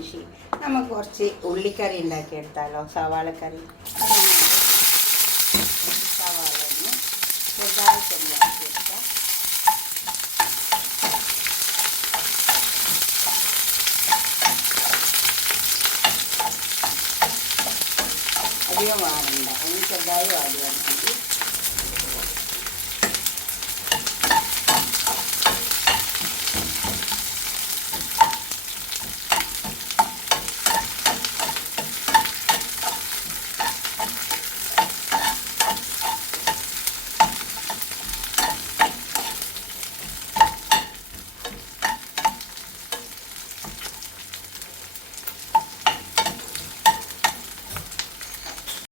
Finish. നമുക്ക് കുറച്ച് ഉള്ളിക്കറി ഉണ്ടാക്കിയെടുത്താലോ? സവാളക്കറി. സവാള ഒന്ന് ചെറുതായിട്ട് ഉണ്ടാക്കിയെടുക്കാം. അധികം വാടണ്ട, അതിന് ചെറുതായി വാടി വന്നെങ്കിൽ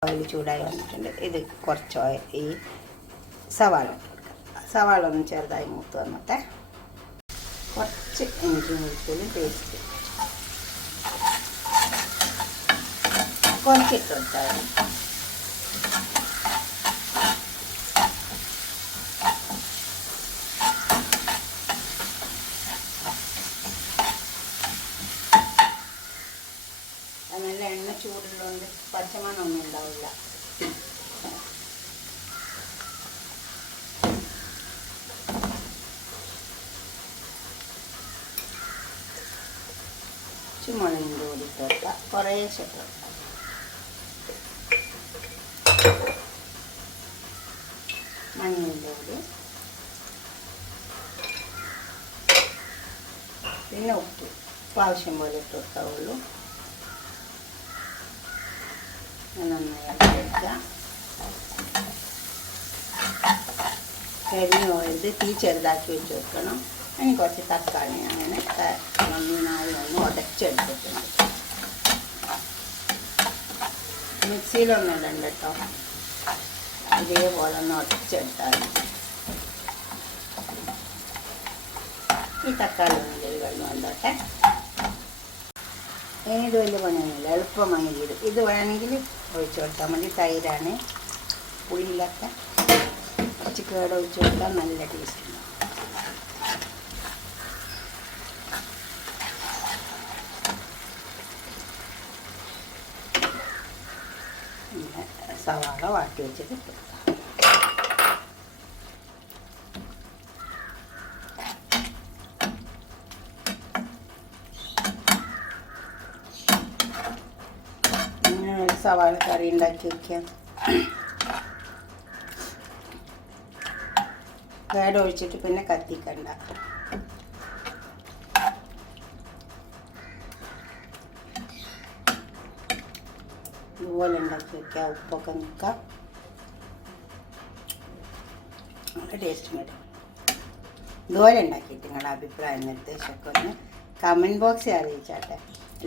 ഓയിൽ ചൂടായി വന്നിട്ടുണ്ട്. ഇത് കുറച്ച് ഓയിൽ ഈ സവാള ഒന്ന് ചെറുതായി മൂത്ത് വന്നിട്ട് കുറച്ച് ഇഞ്ചി വെളുത്തുള്ളി പേസ്റ്റ് കുറച്ചിട്ട് കൊടുത്താൽ നല്ല എണ്ണ ചൂടുള്ളതുകൊണ്ട് പച്ചമണമൊന്നും ഉണ്ടാവില്ല. മുളകിൻ്റെ പൊടി ഇട്ട് കുറേശ്ശെ മഞ്ഞളിൻ്റെ പൊടി, പിന്നെ ഉപ്പ് ആവശ്യം പോലെ ഇട്ട് കൊടുക്കാവുള്ളൂ. നന്നായി ഇളക്കുക. കരിഞ്ഞു പോയത് തീ ചെറുതാക്കി വെച്ച് വെക്കണം. അതിന് കുറച്ച് തക്കാളി അങ്ങനെ നന്നായി ഒന്ന് ഉടച്ചെടുത്തിട്ടുണ്ട്. മിക്സിയിലൊന്നും ഇടണ്ട കേട്ടോ, ഇതേപോലെ ഒന്ന് ഉടച്ചെടുത്താൽ ഈ തക്കാളി ഒന്നും വെള്ളം വന്നോട്ടെ. ഏത് വലിയ പണിയൊന്നുമില്ല, എളുപ്പമായി ഇത് വേണമെങ്കിൽ ഒഴിച്ചു കൊടുത്താൽ മതി. തൈരാണ്, പുളിയിലൊക്കെ കുറച്ച് കേട് ഒഴിച്ചു കൊടുത്താൽ നല്ല ടേസ്റ്റ് ഉണ്ടാവും. സവാള വാട്ടി വെച്ചിട്ട് സവാള കറി ഉണ്ടാക്കി വയ്ക്കാം. കേട് ഒഴിച്ചിട്ട് പിന്നെ കത്തിക്കണ്ട. ഇതുപോലെ ഉണ്ടാക്കി വയ്ക്കാം. ഉപ്പൊക്കെ നിൽക്കാം, നല്ല ടേസ്റ്റ് വരും. ഇതുപോലെ ഉണ്ടാക്കിയിട്ട് നിങ്ങളുടെ അഭിപ്രായം നിർദ്ദേശമൊക്കെ ഒന്ന് കമൻറ്റ് ബോക്സിൽ അറിയിച്ചാട്ടെ.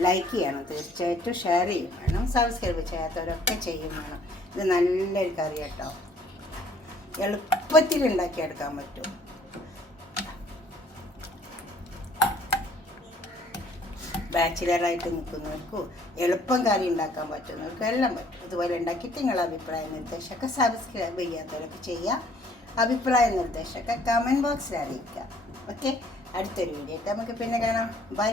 ലൈക്ക് ചെയ്യണം തീർച്ചയായിട്ടും, ഷെയർ ചെയ്യും വേണം, സബ്സ്ക്രൈബ് ചെയ്യാത്തവരൊക്കെ ചെയ്യും വേണം. ഇത് നല്ലൊരു കറി കേട്ടോ, എളുപ്പത്തിൽ ഉണ്ടാക്കിയെടുക്കാൻ പറ്റും. ബാച്ചിലറായിട്ട് നിൽക്കുന്നവർക്കും എളുപ്പം കറി ഉണ്ടാക്കാൻ പറ്റുന്നവർക്കും എല്ലാം പറ്റും. ഇതുപോലെ ഉണ്ടാക്കിയിട്ട് നിങ്ങളുടെ അഭിപ്രായ നിർദ്ദേശമൊക്കെ സബ്സ്ക്രൈബ് ചെയ്യാത്തവരൊക്കെ ചെയ്യുക. അഭിപ്രായ നിർദ്ദേശമൊക്കെ കമൻറ്റ് ബോക്സിൽ അറിയിക്കുക. ഓക്കെ, അടുത്തൊരു വീഡിയോ ആയിട്ട് നമുക്ക് പിന്നെ കാണാം. ബൈ.